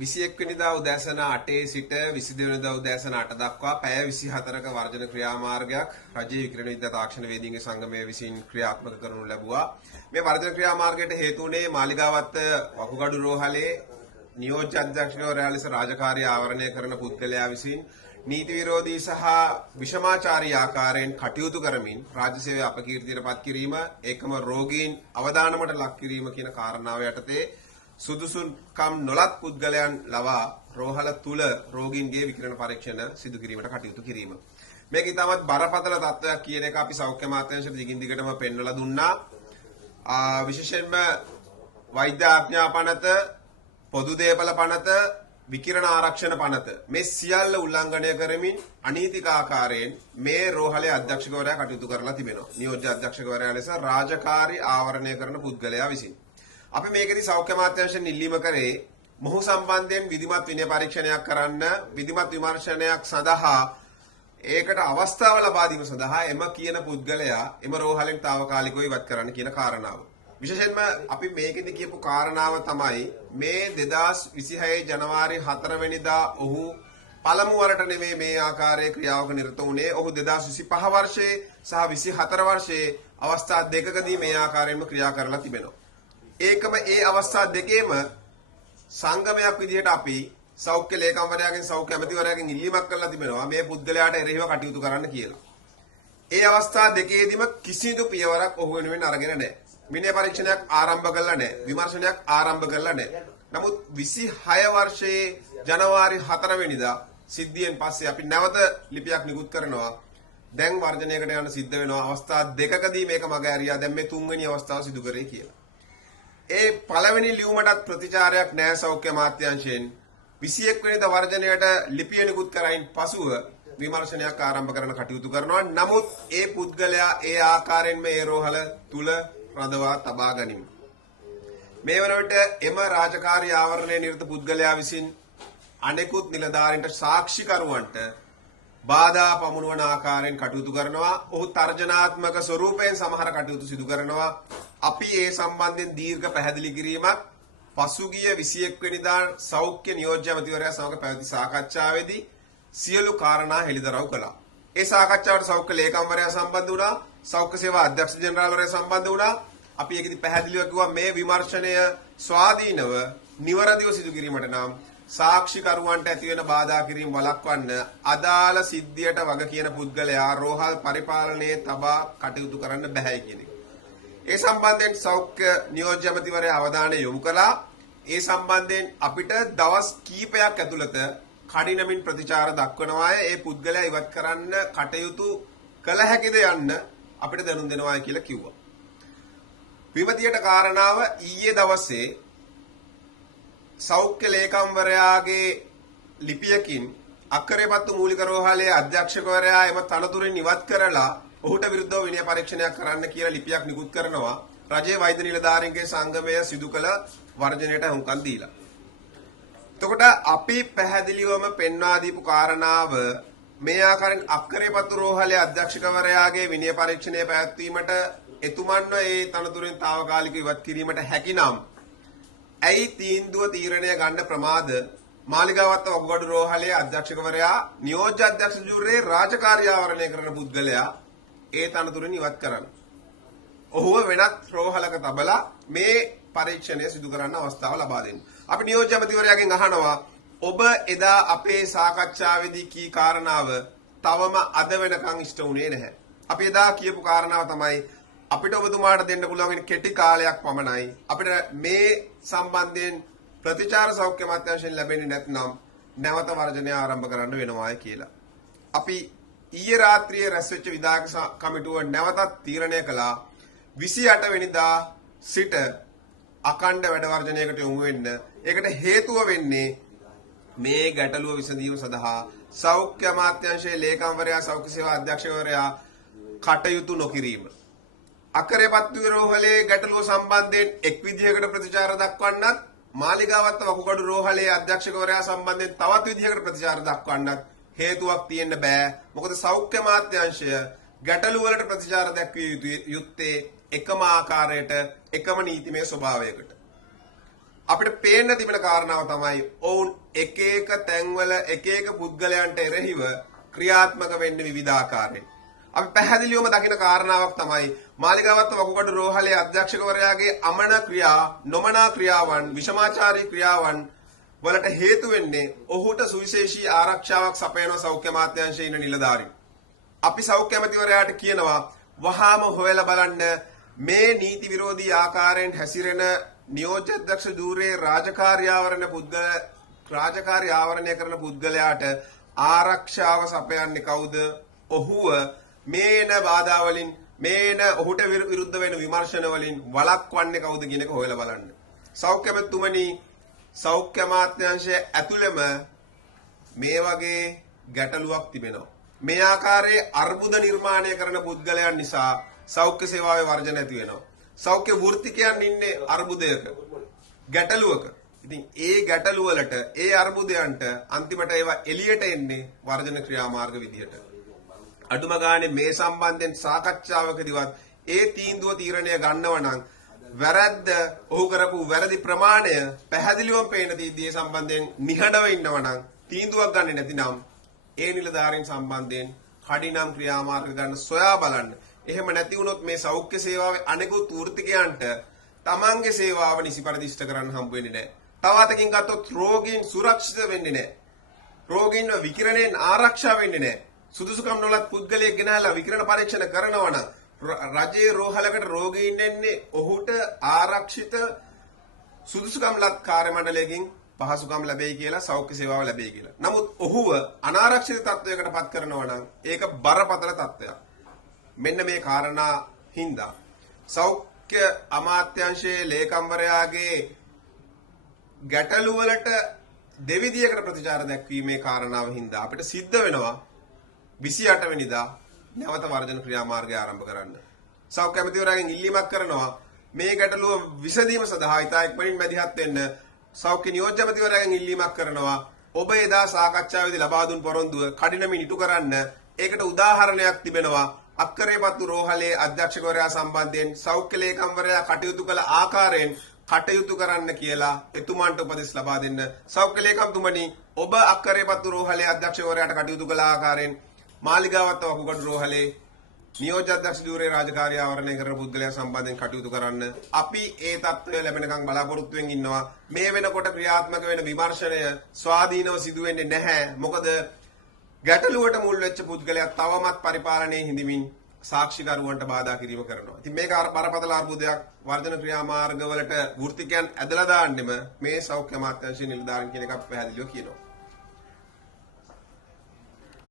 21 වෙනිදා උදෑසන 8 සිට 22 වෙනිදා උදෑසන 8 දක්වා පැය 24ක වර්ජන ක්‍රියාමාර්ගයක් රජයේ විකිරණ විද්‍යා තාක්ෂණ වේදීන්ගේ සංගමය විසින් ක්‍රියාත්මක කරනු ලැබුවා. මේ වර්ජන ක්‍රියාමාර්ගයට හේතු වුණේ මාලිගාවත්ත වකුගඩු රෝහලේ නියෝජ්‍ය අධ්‍යක්ෂකවරයා ලෙස රාජකාරී ආවරණය කරන පුද්ගලයා විසින් නීති විරෝධී සහ විෂමාචාරී ආකාරයෙන් කටයුතු කරමින් රාජ්‍ය සේවය අපකීර්තියට පත් කිරීම ඒකම රෝගීන් අවදානමට ලක් කිරීම කියන කාරණාව යටතේ සුදුසුකම් නොලත් පුද්ගලයන් ලවා රෝහල තුල රෝගීන්ගේ විකිරණ පරීක්ෂණ සිදු කිරීමට කටයුතු කිරීම. මේක ඉතාමත් බරපතල තත්ත්වයක් කියන එක අපි සෞඛ්‍ය අමාත්‍යාංශයට දිගින් දිගටම පෙන්වලා දුන්නා. විශේෂයෙන්ම වෛද්‍ය ආඥා පනත, පොදු දේපල පනත, විකිරණ ආරක්ෂණ පනත මේ සියල්ල උල්ලංඝනය කරමින් අනීතික ආකාරයෙන් මේ රෝහලේ අධ්‍යක්ෂකවරයා කටයුතු කරලා තිබෙනවා. නියෝජ්‍ය අධ්‍යක්ෂකවරයා ලෙස රාජකාරී ආවරණය කරන පුද්ගලයා විසින්. අපි මේකෙදි සෞඛ්‍ය අමාත්‍යාංශයෙන් ඉල්ලීම කරේ මොහු සම්බන්ධයෙන් විධිමත් විනය පරීක්ෂණයක් කරන්න, විධිමත් විමර්ශනයක් සඳහා ඒකට අවස්ථාව ලබා දීම සඳහා එම කියන පුද්ගලයා එම රෝහලෙන් తాවකාලිකව ඉවත් කරන්න කියන කාරණාව. විශේෂයෙන්ම අපි මේකෙදි කියපු කාරණාව තමයි මේ 2026 ජනවාරි 4 වෙනිදා ඔහු පළමු වරට නෙමෙයි මේ ආකාරයේ ක්‍රියාවක නිරත වුණේ. ඔහු 2025 වර්ෂයේ සහ 24 වර්ෂයේ අවස්ථා දෙකකදී මේ ආකාරයෙන්ම ක්‍රියා කරලා තිබෙනවා. ඒකම ඒ අවස්ථා දෙකේම සංගමයක් විදිහට අපි සෞඛ්‍ය ලේකම්වරයාගෙන් සෞඛ්‍ය ඇමතිවරයාගෙන් ඉල්ලීමක් කරලා තිබෙනවා මේ පුද්ගලයාට එරෙහිව කටයුතු කරන්න කියලා. ඒ අවස්ථා දෙකේදීම කිසිදු පියවරක් ඔහු වෙනුවෙන් අරගෙන නැහැ. විනය පරීක්ෂණයක් ආරම්භ කළා නැහැ. විමර්ශනයක් ආරම්භ කළා නැහැ. නමුත් 26 වර්ෂයේ ජනවාරි 4 වෙනිදා සිද්ධියෙන් පස්සේ අපි නැවත ලිපියක් නිකුත් කරනවා. දැන් වර්ජනයකට යන සිද්ධ වෙනවා. අවස්ථා දෙකකදී මේක මග ඇරියා. දැන් මේ තුන්වෙනි අවස්ථාව සිදු කරේ කියලා. ඒ පළවෙනි ලියුමටත් ප්‍රතිචාරයක් නැහැ සෞඛ්‍ය අමාත්‍යාංශයෙන්. 21 වෙනිදා වර්ජනයට ලිපිය නිකුත් කරයින් පසුව විමර්ශනයක් ආරම්භ කරන කටයුතු කරනවා. නමුත් ඒ පුද්ගලයා ඒ ආකාරයෙන්ම ඒ රෝහල තුල රඳවා තබා ගනිමු. මේ වන විට එම රාජකාරී ආවරණයේ නිරත පුද්ගලයා විසින් අනෙකුත් නිලධාරීන්ට සාක්ෂිකරුවන්ට බාධා පමුණුවන ආකාරයෙන් කටයුතු කරනවා. ඔහු තර්ජනාත්මක ස්වරූපයෙන් සමහර කටයුතු සිදු කරනවා. අපි ඒ සම්බන්ධයෙන් දීර්ඝ පැහැදිලි කිරීමක් පසුගිය 21 වෙනිදා සෞඛ්‍ය නියෝජ්‍ය අමාත්‍යවරයා සමග පැවති සාකච්ඡාවේදී සියලු කාරණා හෙළිදරව් කළා. ඒ සාකච්ඡාවට සෞඛ්‍ය ලේකම්වරයා සම්බන්ධ වුණා, සෞඛ්‍ය සේවා අධ්‍යක්ෂ ජෙනරාල්වරයා සම්බන්ධ වුණා. අපි ඒකෙදි පැහැදිලිව කිව්වා මේ විමර්ශනය ස්වාධීනව නිවරදිව සිදු කිරීමට නම් සාක්ෂිකරුවන්ට ඇති වෙන බාධා කිරීම වළක්වන්න අදාළ සිද්ධියට වග කියන පුද්ගලයා රෝහල් පරිපාලනයේ තබා කටයුතු කරන්න බැහැ කියන එක. ඒ සම්බන්ධයෙන් සෞඛ්‍ය නියෝජ්‍ය අමාත්‍යවරයා අවධානය යොමු කළා. ඒ සම්බන්ධයෙන් අපිට දවස් කීපයක් ඇතුළත කඩිනමින් ප්‍රතිචාර දක්වනවා. ඒ පුද්ගලයා ඉවත් කරන්න කටයුතු කළ හැකිද යන්න අපිට දැනුම් දෙනවා කියලා කිව්වා. විමතියට කාරණාව ඊයේ දවසේ සෞඛ්‍ය ලේකම්වරයාගේ ලිපියකින් අක්කරේපත්තු මූලික රෝහලේ අධ්‍යක්ෂකවරයා එම තනතුරෙන් ඉවත් කරලා ඔහුට විරුද්ධව විනය පරීක්ෂණයක් කරන්න කියලා ලිපියක් නිකුත් කරනවා. රජයේ වෛද්‍ය නිලධාරීන්ගේ සංගමය සිදු කළ වර්ජනයට හුම්කම් දීලා. එතකොට අපි පැහැදිලිවම පෙන්වා දීපු කාරණාව මේ ආකාරයෙන් අක්කරේපත්තු රෝහලේ අධ්‍යක්ෂකවරයාගේ විනය පරීක්ෂණය පැවැත්වීමට එතුමන්ව ඒ තනතුරෙන් తాවකාලිකව ඉවත් කිරීමට හැකිනම් ඇයි තීරණය ගන්න ප්‍රමාද මාලිගාවත්ත වකුගඩු රෝහලේ අධ්‍යක්ෂකවරයා නියෝජ්‍ය අධ්‍යක්ෂ ජූරියේ රාජකාරී ආවරණය කරන පුද්ගලයා ඒ තනතුරෙන් ඉවත් කරන්න. ඔහුව වෙනත් රෝහලක තබලා මේ පරීක්ෂණය සිදු කරන්න අවස්ථාව ලබා දෙන්න. අපි නියෝජ්‍ය අමාත්‍යවරයාගෙන් අහනවා ඔබ එදා අපේ සාකච්ඡාවේදී කී කාරණාව තවම අද වෙනකන් ඉෂ්ට වුණේ නැහැ. අපි එදා කියපු කාරණාව තමයි අපිට ඔබතුමාට දෙන්න පුළුවන් කෙටි කාලයක් පමණයි. අපිට මේ සම්බන්ධයෙන් ප්‍රතිචාර සෞඛ්‍ය අමාත්‍යාංශයෙන් ලැබෙන්නේ නැත්නම් නැවත වර්ජනය ආරම්භ කරන්න වෙනවා කියලා. අපි ඊයේ රාත්‍රියේ රැස් වෙච්ච විධායක කමිටුව නැවතත් තීරණය කළා 28 වෙනිදා සිට අඛණ්ඩ වැඩ වර්ජනයකට යොමු වෙන්න. ඒකට හේතුව වෙන්නේ මේ ගැටලුව විසඳීම සඳහා සෞඛ්‍ය අමාත්‍යාංශයේ ලේකම්වරයා සෞඛ්‍ය සේවා අධ්‍යක්ෂකවරයා කටයුතු නොකිරීම. අක්කරේපත්තු රෝහලේ ගැටලුව සම්බන්ධයෙන් එක් විදිහකට ප්‍රතිචාර දක්වන්නත් මාලිගාවත්ත වකුගඩු රෝහලේ අධ්‍යක්ෂකවරයා සම්බන්ධයෙන් තවත් විදිහකට ප්‍රතිචාර දක්වන්නත් හේතුවක් තියෙන්න බෑ. මොකද සෞඛ්‍ය අමාත්‍යාංශය ගැටලු වලට ප්‍රතිචාර දැක්විය යුත්තේ එකම ආකාරයට එකම නීතිමය ස්වභාවයකට. අපිට පේන්න තිබෙන කාරණාව තමයි ඔවුන් එක එක තැන්වල එක එක පුද්ගලයන්ට එරෙහිව ක්‍රියාත්මක වෙන්නේ විවිධාකාරයෙන්. අපි පැහැදිලිවම දකින කාරණාවක් තමයි මාලිගාවත්ත වකුගඩු රෝහලේ අධ්‍යක්ෂකවරයාගේ අමන ක්‍රියා, නොමනා ක්‍රියාවන්, විෂමාචාරී ක්‍රියාවන් වලට හේතු වෙන්නේ ඔහුට සුවිශේෂී ආරක්ෂාවක් සපයන සෞඛ්‍ය අමාත්‍යාංශයේ ඉන්න නිලධාරීන්. අපි සෞඛ්‍ය ඇමතිවරයාට කියනවා වහාම හොයලා බලන්න මේ නීති විරෝධී ආකාරයෙන් හැසිරෙන නියෝජ්‍ය අධ්‍යක්ෂ ධූරයේ රාජකාරී ආවරණය කරන පුද්ගලයාට ආරක්ෂාව සපයන්නේ කවුද? ඔහුව මේන බාධා වලින් මේන ඔහුට විරුද්ධ වෙන විමර්ශන වලින් වළක්වන්නේ කවුද කියන එක හොයලා බලන්න. සෞඛ්‍ය ඇමතුමනි, සෞඛ්‍ය අමාත්‍යාංශය ඇතුළෙම මේ වගේ ගැටලුවක් තිබෙනවා. මේ ආකාරයේ අර්බුද නිර්මාණය කරන පුද්ගලයන් නිසා සෞඛ්‍ය සේවාවේ වර්ජන ඇති වෙනවා. සෞඛ්‍ය වෘත්තිකයන් ඉන්නේ අර්බුදයක, ගැටලුවක. ඉතින් ඒ ගැටලුව වලට, ඒ අර්බුදයන්ට අන්තිමට ඒවා එළියට එන්නේ වර්ජන ක්‍රියාමාර්ග විදිහට. අඩුම ගානේ මේ සම්බන්ධයෙන් සාකච්ඡාවකදීවත් ඒ තීන්දුව තීරණය ගන්නව නම් වැරද්ද ඔහු කරපු වැරදි ප්‍රමාණය පැහැදිලිවම පේන තීන්දුවේ සම්බන්ධයෙන් නිහඬව ඉන්නව නම් තීන්දුවක් ගන්නේ නැතිනම් ඒ නිලධාරීන් සම්බන්ධයෙන් කඩිනම් ක්‍රියාමාර්ග ගන්න සොයා බලන්න. එහෙම නැති වුණොත් මේ සෞඛ්‍ය සේවාවේ අනෙකුත් වෘත්තිකයන්ට තමන්ගේ සේවාව නිසි පරිදි ඉෂ්ට කරන්න හම්බ වෙන්නේ නැහැ. තව අතකින් ගත්තොත් රෝගීන් සුරක්ෂිත වෙන්නේ නැහැ. රෝගීන්ව විකිරණයෙන් ආරක්ෂා වෙන්නේ නැහැ. සුදුසුකම් නොලත් පුද්ගලයෙක් ගෙනහැලා විකිරණ පරීක්ෂණ කරනවා නම් රජයේ රෝහලකට රෝගීන් එන්නේ ඔහුට ආරක්ෂිත සුදුසුකම් ලත් කාර්ය මණ්ඩලයකින් පහසුකම් ලැබෙයි කියලා, සෞඛ්‍ය සේවාව ලැබෙයි කියලා. නමුත් ඔහුව අනාරක්ෂිත තත්වයකට පත් කරනවා නම් ඒක බරපතල තත්වයක්. මෙන්න මේ කාරණා හින්දා සෞඛ්‍ය අමාත්‍යාංශයේ ලේකම්වරයාගේ ගැටලු වලට දෙවිදියකට ප්‍රතිචාර දැක්වීමේ කාරණාව හින්දා අපිට සිද්ධ වෙනවා 28 වෙනිදා නැවත වර්ජන ක්‍රියාමාර්ගය ආරම්භ කරන්න. සෞඛ්‍ය ඇමතිවරයාගෙන් ඉල්ලීමක් කරනවා මේ ගැටලුව විසඳීම සඳහා ඉතා ඉක්මනින් මැදිහත් වෙන්න. සෞඛ්‍ය නියෝජ්‍ය ඇමතිවරයාගෙන් ඉල්ලීමක් කරනවා ඔබ එදා සාකච්ඡාවේදී ලබා දුන් පොරොන්දුව කඩිනමින් ඉටු කරන්න. ඒකට උදාහරණයක් තිබෙනවා අක්කරේපත්තු රෝහලේ අධ්‍යක්ෂකවරයා සම්බන්ධයෙන් සෞඛ්‍ය ලේකම්වරයා කටයුතු කළ ආකාරයෙන් කටයුතු කරන්න කියලා එතුමාන්ට උපදෙස් ලබා දෙන්න. සෞඛ්‍ය ලේකම්තුමනි, ඔබ අක්කරේපත්තු රෝහලේ අධ්‍යක්ෂකවරයාට කටයුතු කළ ආකාරයෙන් මාලිගාවත්ත වකුගඩු රෝහලේ නියෝජ්‍ය අධ්‍යක්ෂ ධූරයේ රාජකාරී ආවරණය කරන පුද්ගලයා සම්බන්ධයෙන් කටයුතු කරන්න. අපි ඒ தত্ত্বය ලැබෙනකන් බලාපොරොත්තුෙන් ඉන්නවා. මේ වෙනකොට ක්‍රියාත්මක වෙන විමර්ශනය ස්වාධීනව සිදු වෙන්නේ නැහැ. මොකද ගැටලුවට මුල් වෙච්ච පුද්ගලයා තවමත් පරිපාලනයේ හිඳමින් සාක්ෂිකරුවන්ට බාධා කිරීම කරනවා. ඉතින් මේක බරපතල අර්බුදයක්. වර්ධන ක්‍රියාමාර්ගවලට වෘත්තිකයන් ඇදලා දාන්නෙම මේ සෞඛ්‍ය අමාත්‍යාංශයේ නිලධාරීන් කියන එක පැහැදිලිව කියනවා.